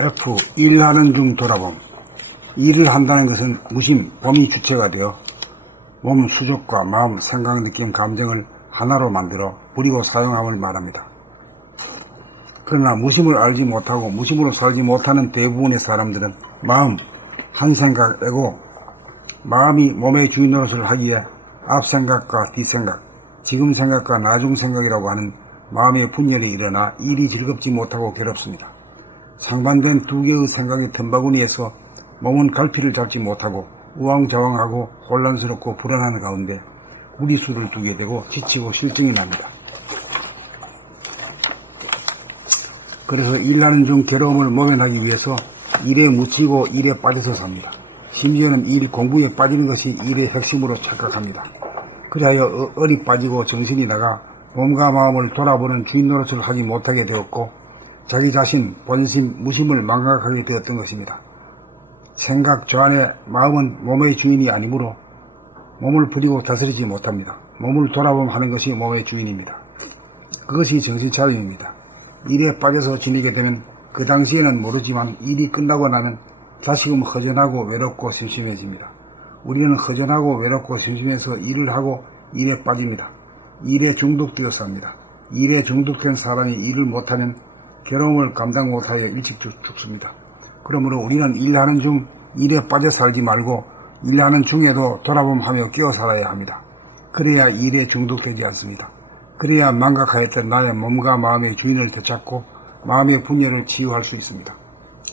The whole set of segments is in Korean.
F. 일하는 중 돌아봄. 일을 한다는 것은 무심, 봄이 주체가 되어 몸 수족과 마음, 생각, 느낌, 감정을 하나로 만들어 부리고 사용함을 말합니다. 그러나 무심을 알지 못하고 무심으로 살지 못하는 대부분의 사람들은 마음, 한 생각, 에고, 마음이 몸의 주인 노릇을 하기에 앞생각과 뒷생각, 지금 생각과 나중 생각이라고 하는 마음의 분열이 일어나 일이 즐겁지 못하고 괴롭습니다. 상반된 두 개의 생각의 틈바구니에서 몸은 갈피를 잡지 못하고 우왕좌왕하고 혼란스럽고 불안한 가운데 무리수를 두게 되고 지치고 실증이 납니다. 그래서 일하는 중 괴로움을 모면하기 위해서 일에 묻히고 일에 빠져서 삽니다. 심지어는 일 공부에 빠지는 것이 일의 핵심으로 착각합니다. 그리하여 얼이 빠지고 정신이 나가 몸과 마음을 돌아보는 주인 노릇을 하지 못하게 되었고 자기 자신, 본심, 무심을 망각하게 되었던 것입니다. 생각, 좌안의 마음은 몸의 주인이 아니므로 몸을 부리고 다스리지 못합니다. 몸을 돌아보면 것이 몸의 주인입니다. 그것이 정신차림입니다. 일에 빠져서 지내게 되면 그 당시에는 모르지만 일이 끝나고 나면 다시금 허전하고 외롭고 심심해집니다. 우리는 허전하고 외롭고 심심해서 일을 하고 일에 빠집니다. 일에 중독되어서 합니다. 일에 중독된 사람이 일을 못하면 괴로움을 감당 못하여 일찍 죽습니다. 그러므로 우리는 일하는 중 일에 빠져 살지 말고 일하는 중에도 돌아봄하며 끼어 살아야 합니다. 그래야 일에 중독되지 않습니다. 그래야 망각하였던 나의 몸과 마음의 주인을 되찾고 마음의 분열을 치유할 수 있습니다.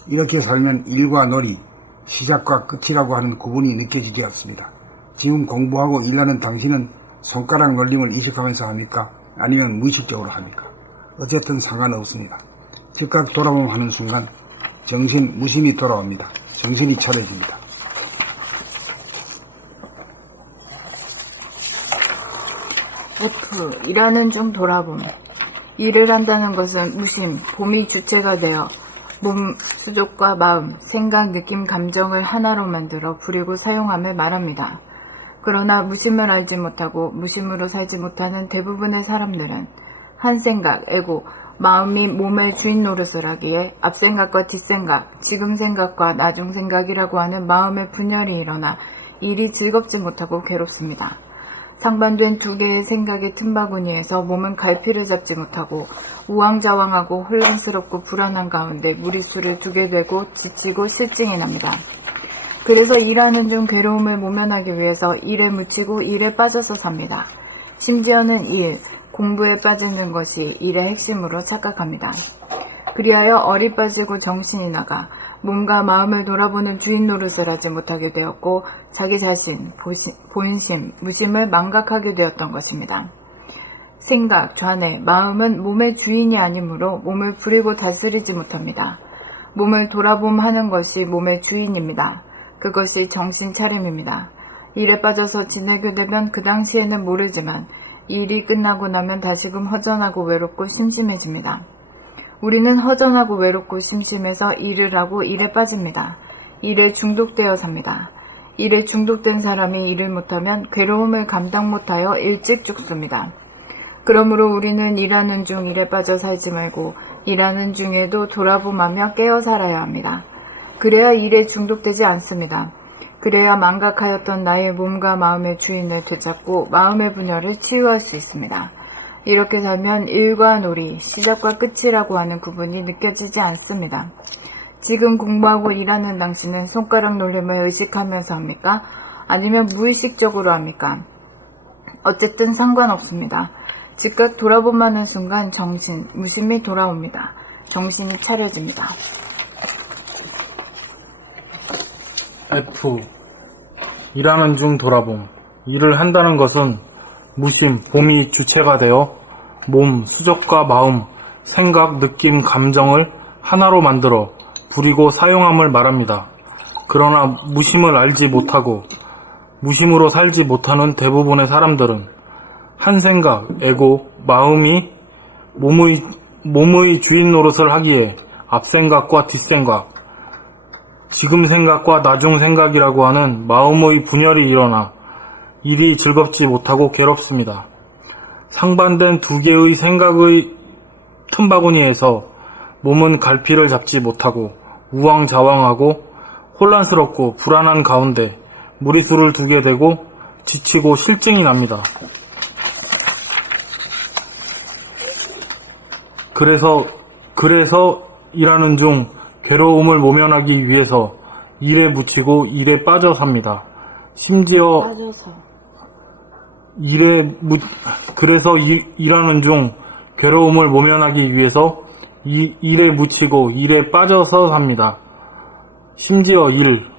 이렇게 살면 일과 놀이, 시작과 끝이라고 하는 구분이 느껴지지 않습니다. 지금 공부하고 일하는 당신은 손가락 놀림을 의식하면서 합니까? 아니면 무의식적으로 합니까? 어쨌든 상관없습니다. 즉각 돌아봄하는 순간 정신, 무심이 돌아옵니다. 정신이 차려집니다. F. 일하는 중 돌아봄. 일을 한다는 것은 무심, 봄이 주체가 되어 몸, 수족과 마음, 생각, 느낌, 감정을 하나로 만들어 부리고 사용함을 말합니다. 그러나 무심을 알지 못하고 무심으로 살지 못하는 대부분의 사람들은 한 생각, 에고, 마음이 몸의 주인 노릇을 하기에 앞생각과 뒷생각, 지금 생각과 나중 생각이라고 하는 마음의 분열이 일어나 일이 즐겁지 못하고 괴롭습니다. 상반된 두 개의 생각의 틈바구니에서 몸은 갈피를 잡지 못하고 우왕좌왕하고 혼란스럽고 불안한 가운데 무리수를 두게 되고 지치고 실증이 납니다. 그래서 일하는 중 괴로움을 모면하기 위해서 일에 묻히고 일에 빠져서 삽니다. 심지어는 일, 공부에 빠지는 것이 일의 핵심으로 착각합니다. 그리하여 얼이 빠지고 정신이 나가 몸과 마음을 돌아보는 주인 노릇을 하지 못하게 되었고 자기 자신, 본심, 무심을 망각하게 되었던 것입니다. 생각, 좌뇌, 마음은 몸의 주인이 아니므로 몸을 부리고 다스리지 못합니다. 몸을 돌아봄하는 것이 몸의 주인입니다. 그것이 정신 차림입니다. 일에 빠져서 지내게 되면 그 당시에는 모르지만 일이 끝나고 나면 다시금 허전하고 외롭고 심심해집니다. 우리는 허전하고 외롭고 심심해서 일을 하고 일에 빠집니다. 일에 중독되어 삽니다. 일에 중독된 사람이 일을 못하면 괴로움을 감당 못하여 일찍 죽습니다. 그러므로 우리는 일하는 중 일에 빠져 살지 말고 일하는 중에도 돌아봄하며 깨어 살아야 합니다. 그래야 일에 중독되지 않습니다. 그래야 망각하였던 나의 몸과 마음의 주인을 되찾고 마음의 분열을 치유할 수 있습니다. 이렇게 살면 일과 놀이, 시작과 끝이라고 하는 구분이 느껴지지 않습니다. 지금 공부하고 일하는 당신은 손가락 놀림을 의식하면서 합니까? 아니면 무의식적으로 합니까? 어쨌든 상관없습니다. 즉각 돌아보면 순간 정신, 무심이 돌아옵니다. 정신이 차려집니다. F. 일하는 중 돌아봄. 일을 한다는 것은 무심, 봄이 주체가 되어 몸, 수족과 마음, 생각, 느낌, 감정을 하나로 만들어 부리고 사용함을 말합니다. 그러나 무심을 알지 못하고 무심으로 살지 못하는 대부분의 사람들은 한 생각, 에고, 마음이 몸의 주인 노릇을 하기에 앞생각과 뒷생각, 지금 생각과 나중 생각이라고 하는 마음의 분열이 일어나 일이 즐겁지 못하고 괴롭습니다. 상반된 두 개의 생각의 틈바구니에서 몸은 갈피를 잡지 못하고 우왕좌왕하고 혼란스럽고 불안한 가운데 무리수를 두게 되고 지치고 실증이 납니다. 그래서 일하는 중 괴로움을 모면하기 위해서 일에 묻히고 일에 빠져 삽니다. 심지어 빠져서. 일하는 중 괴로움을 모면하기 위해서 일에 묻히고 일에 빠져서 삽니다. 심지어는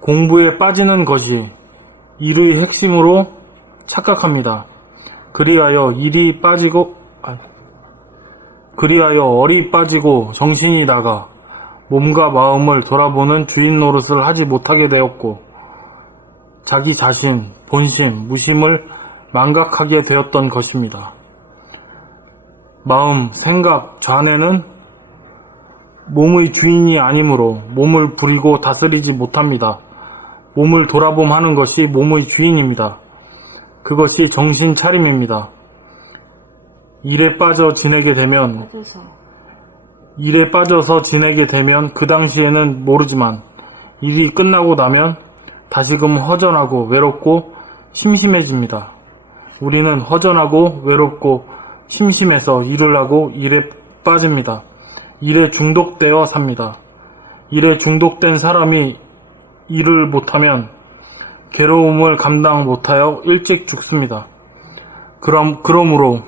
공부에 빠지는 것이 일의 핵심으로 착각합니다. 그리하여 얼이 빠지고 정신이 나가 몸과 마음을 돌아보는 주인 노릇을 하지 못하게 되었고 자기 자신, 본심, 무심을 망각하게 되었던 것입니다. 마음, 생각, 좌뇌는 몸의 주인이 아니므로 몸을 부리고 다스리지 못합니다. 몸을 돌아봄하는 것이 몸의 주인입니다. 그것이 정신 차림입니다. 일에 빠져서 지내게 되면 그 당시에는 모르지만 일이 끝나고 나면 다시금 허전하고 외롭고 심심해집니다. 우리는 허전하고 외롭고 심심해서 일을 하고 일에 빠집니다. 일에 중독되어 삽니다. 일에 중독된 사람이 일을 못하면 괴로움을 감당 못하여 일찍 죽습니다. 그러므로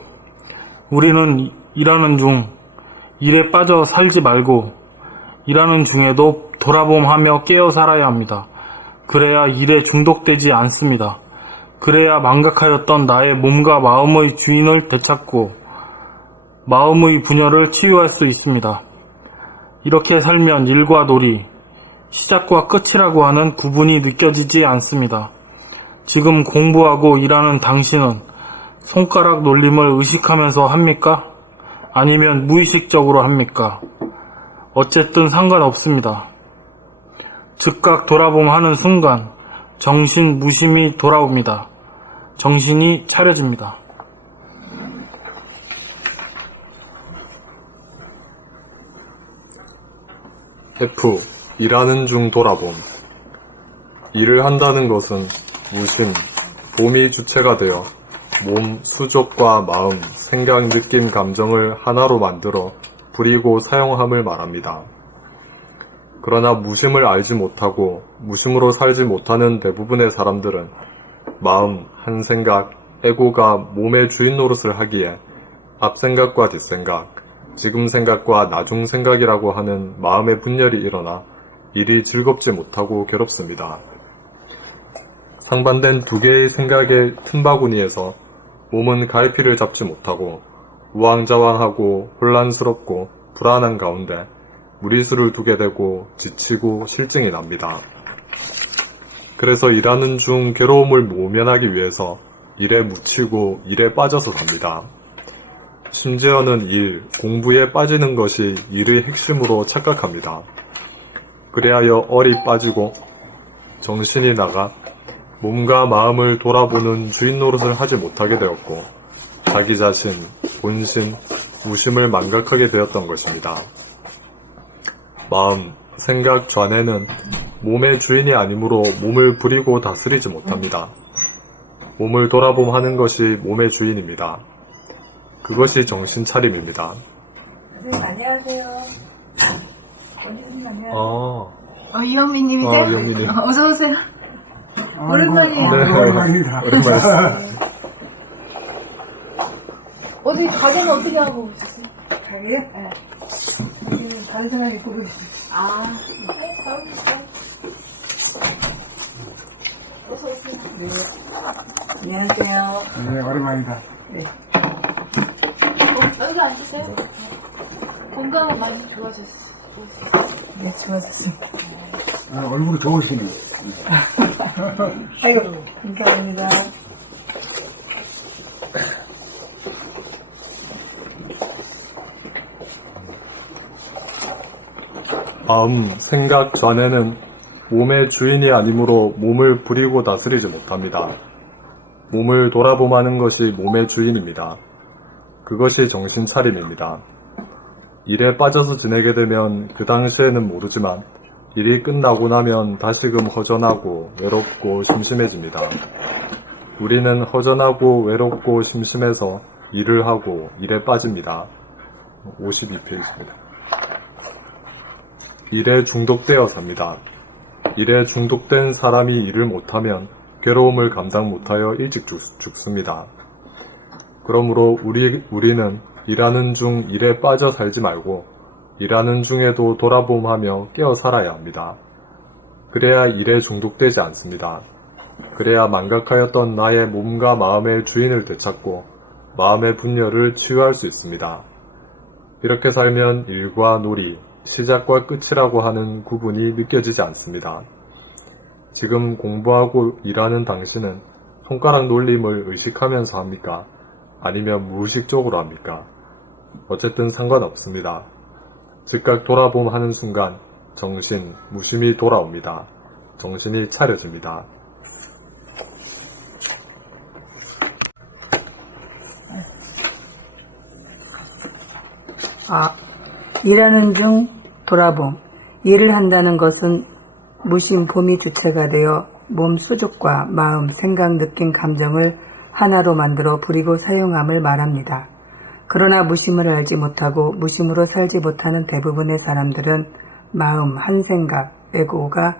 우리는 일하는 중 일에 빠져 살지 말고 일하는 중에도 돌아봄하며 깨어 살아야 합니다. 그래야 일에 중독되지 않습니다. 그래야 망각하였던 나의 몸과 마음의 주인을 되찾고 마음의 분열을 치유할 수 있습니다. 이렇게 살면 일과 놀이, 시작과 끝이라고 하는 구분이 느껴지지 않습니다. 지금 공부하고 일하는 당신은 손가락 놀림을 의식하면서 합니까? 아니면 무의식적으로 합니까? 어쨌든 상관없습니다. 즉각 돌아봄하는 순간 정신 무심이 돌아옵니다. 정신이 차려집니다. F. 일하는 중 돌아봄. 일을 한다는 것은 무심, 봄이 주체가 되어 몸, 수족과 마음, 생각, 느낌, 감정을 하나로 만들어 부리고 사용함을 말합니다. 그러나 무심을 알지 못하고 무심으로 살지 못하는 대부분의 사람들은 마음, 한 생각, 에고가 몸의 주인 노릇을 하기에 앞생각과 뒷생각, 지금 생각과 나중 생각이라고 하는 마음의 분열이 일어나 일이 즐겁지 못하고 괴롭습니다. 상반된 두 개의 생각의 틈바구니에서 몸은 갈피를 잡지 못하고 우왕좌왕하고 혼란스럽고 불안한 가운데 무리수를 두게 되고 지치고 실증이 납니다. 그래서 일하는 중 괴로움을 모면하기 위해서 일에 묻히고 일에 빠져서 삽니다. 심지어는 공부에 빠지는 것이 일의 핵심으로 착각합니다. 그리하여 얼이 빠지고 정신이 나가 몸과 마음을 돌아보는 주인 노릇을 하지 못하게 되었고 자기 자신, 본심, 무심을 망각하게 되었던 것입니다. 마음, 생각, 좌뇌는 몸의 주인이 아니므로 몸을 부리고 다스리지 못합니다. 몸을 돌아봄하는 것이 몸의 주인입니다. 그것이 정신 차림입니다. 선생님 안녕하세요. 선생님 안녕하세요. 이영미님이세요? 이영미님. 어서오세요. 오랜만이에요. 네, 오랜만입니다. 오랜만이었습니다. 어디 가게는 어떻게 하고 오셨어요? 가게요? 네. 선생님 다른 사람이 보고 계세요. 네. 안녕하세요. 네, 오랜만이다. 여기 앉으세요. 건강은 많이 좋아졌어요. 네, 좋아졌어요. 얼굴이 좋으시네. 아이고, 감사합니다. 마음, 생각, 좌뇌는 몸의 주인이 아니므로 몸을 부리고 다스리지 못합니다. 몸을 돌아봄하는 것이 몸의 주인입니다. 그것이 정신차림입니다. 일에 빠져서 지내게 되면 그 당시에는 모르지만 일이 끝나고 나면 다시금 허전하고 외롭고 심심해집니다. 우리는 허전하고 외롭고 심심해서 일을 하고 일에 빠집니다. 52페이지입니다. 일에 중독되어 삽니다. 일에 중독된 사람이 일을 못하면 괴로움을 감당 못하여 일찍 죽습니다. 그러므로 우리는 일하는 중 일에 빠져 살지 말고 일하는 중에도 돌아봄하며 깨어 살아야 합니다. 그래야 일에 중독되지 않습니다. 그래야 망각하였던 나의 몸과 마음의 주인을 되찾고 마음의 분열을 치유할 수 있습니다. 이렇게 살면 일과 놀이, 시작과 끝이라고 하는 구분이 느껴지지 않습니다. 지금 공부하고 일하는 당신은 손가락 놀림을 의식하면서 합니까? 아니면 무의식적으로 합니까? 어쨌든 상관없습니다. 즉각 돌아봄 하는 순간 정신, 무심이 돌아옵니다. 정신이 차려집니다. 일하는 중 돌아봄. 일을 한다는 것은 무심, 봄이 주체가 되어 몸 수족과 마음, 생각, 느낌, 감정을 하나로 만들어 부리고 사용함을 말합니다. 그러나 무심을 알지 못하고 무심으로 살지 못하는 대부분의 사람들은 마음, 한 생각, 에고가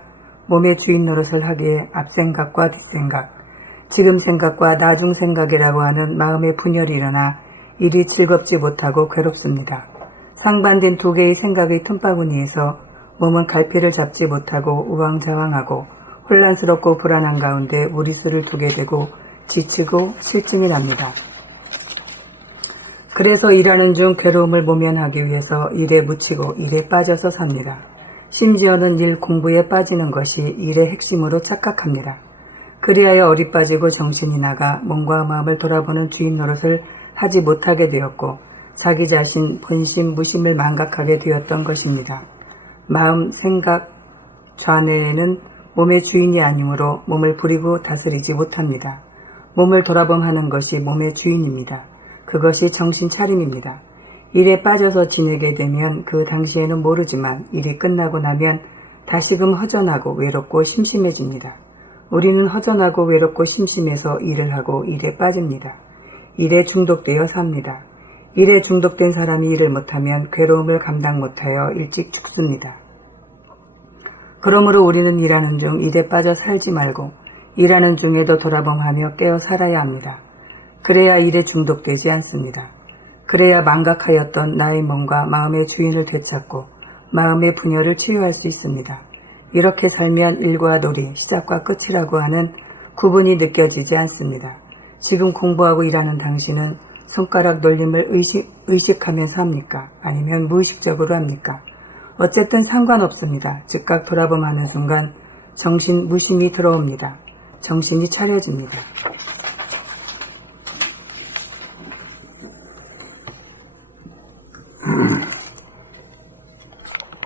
몸의 주인 노릇을 하기에 앞생각과 뒷생각, 지금 생각과 나중 생각이라고 하는 마음의 분열이 일어나 일이 즐겁지 못하고 괴롭습니다. 상반된 두 개의 생각의 틈바구니에서 몸은 갈피를 잡지 못하고 우왕좌왕하고 혼란스럽고 불안한 가운데 무리수를 두게 되고 지치고 실증이 납니다. 그래서 일하는 중 괴로움을 모면하기 위해서 일에 묻히고 일에 빠져서 삽니다. 심지어는 일 공부에 빠지는 것이 일의 핵심으로 착각합니다. 그리하여 어리 빠지고 정신이 나가 몸과 마음을 돌아보는 주인 노릇을 하지 못하게 되었고 자기 자신, 본심, 무심을 망각하게 되었던 것입니다. 마음, 생각, 좌뇌는 몸의 주인이 아니므로 몸을 부리고 다스리지 못합니다. 몸을 돌아봄하는 것이 몸의 주인입니다. 그것이 정신 차림입니다. 일에 빠져서 지내게 되면 그 당시에는 모르지만 일이 끝나고 나면 다시금 허전하고 외롭고 심심해집니다. 우리는 허전하고 외롭고 심심해서 일을 하고 일에 빠집니다. 일에 중독되어 삽니다. 일에 중독된 사람이 일을 못하면 괴로움을 감당 못하여 일찍 죽습니다. 그러므로 우리는 일하는 중 일에 빠져 살지 말고 일하는 중에도 돌아봄하며 깨어 살아야 합니다. 그래야 일에 중독되지 않습니다. 그래야 망각하였던 나의 몸과 마음의 주인을 되찾고 마음의 분열을 치유할 수 있습니다. 이렇게 살면 일과 놀이, 시작과 끝이라고 하는 구분이 느껴지지 않습니다. 지금 공부하고 일하는 당신은 손가락 놀림을 의식하면서 합니까? 아니면 무의식적으로 합니까? 어쨌든 상관없습니다. 즉각 돌아봄하는 순간 정신 무심이 들어옵니다. 정신이 차려집니다.